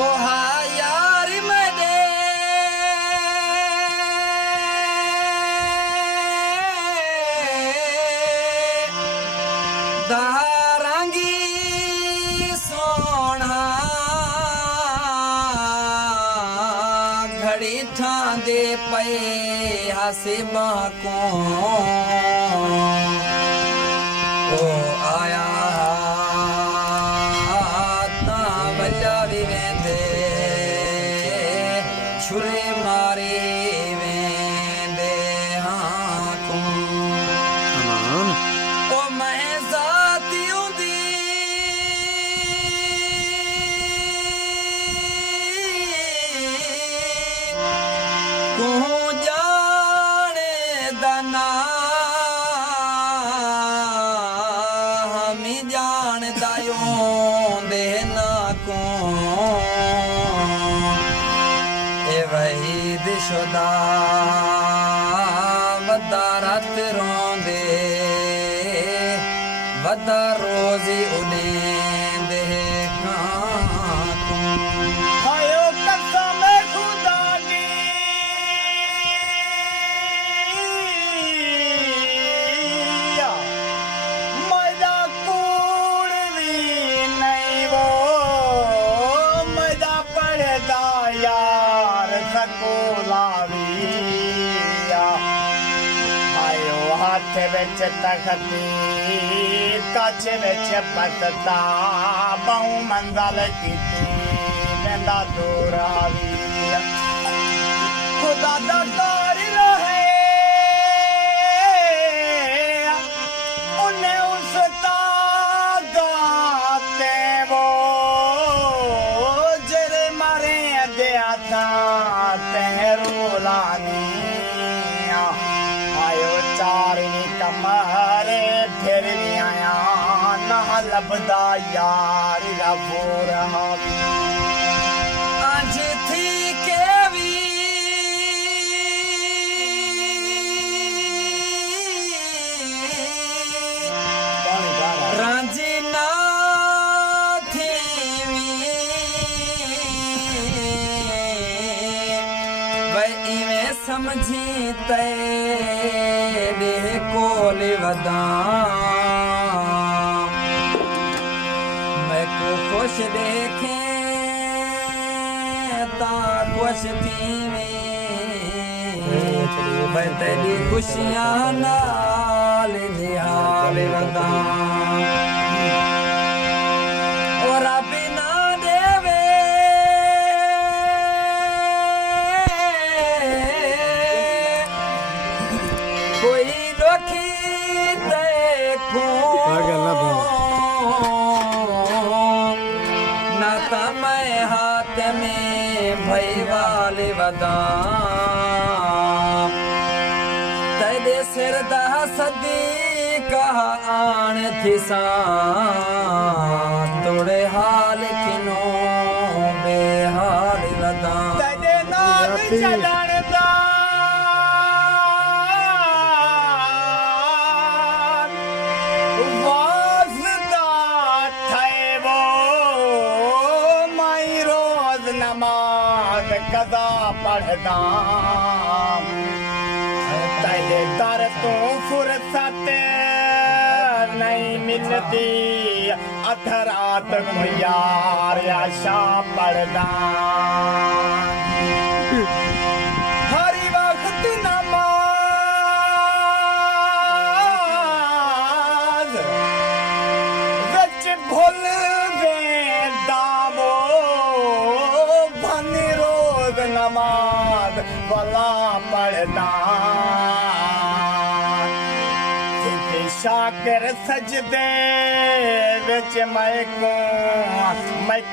ओ हा यार मदे दारंगी सोना घड़ी ठांदे पे हसीबा को ओ आया छुरे मारे वेंदे हाकुम ओ मैं जातियों दी को जाने दना हम जान दायों दे ना को वही दिशोदा वदा रात रोंदे वदा रोजी उनेंदे आयो कसम खुदा की मजा कूड़ भी नहीं वो मजा पड़दा यार सकोलाविया आयो हाथ विच तखती कच विच पतता बहु मंगल कीती वेंदा दूर आविया खुदा दा कार रहे उन्हें उस तागाते वो जरे मारे दिया था तेरूलानी आयो चारनी कमरे फिर नहीं आया ना लभदा यार रबूर आज थी केवी रांझी ना समझी तेरे कोल वदा मैं को खुश देखे ता खुश थी मैं तेरी खुशियां नाल निहाल वदा और बिना कोई दुखी देखो न मैं हाथ में भई वाले वदा तेरे सिर दा सदी कहा आन थिसा तोड़े हाल किनो बेहाल वदा तेरे नाल चलण दा नमाज कदा पढ़दा तेरे दर तो फुर्सत नहीं मिलती अध रात को यार आशा पढ़दा हरी वक्त नमाज रच भूल नमाज भला पढ़दा शाकिर सजदे विच मैं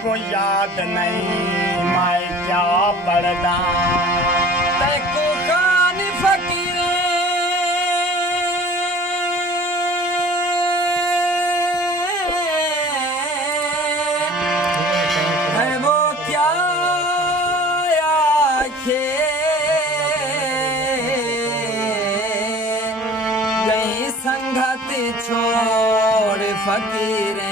को याद नहीं मैं क्या पढ़दा तैको खान फकीरे है वो क्या गई संगत छोड़ फकीरे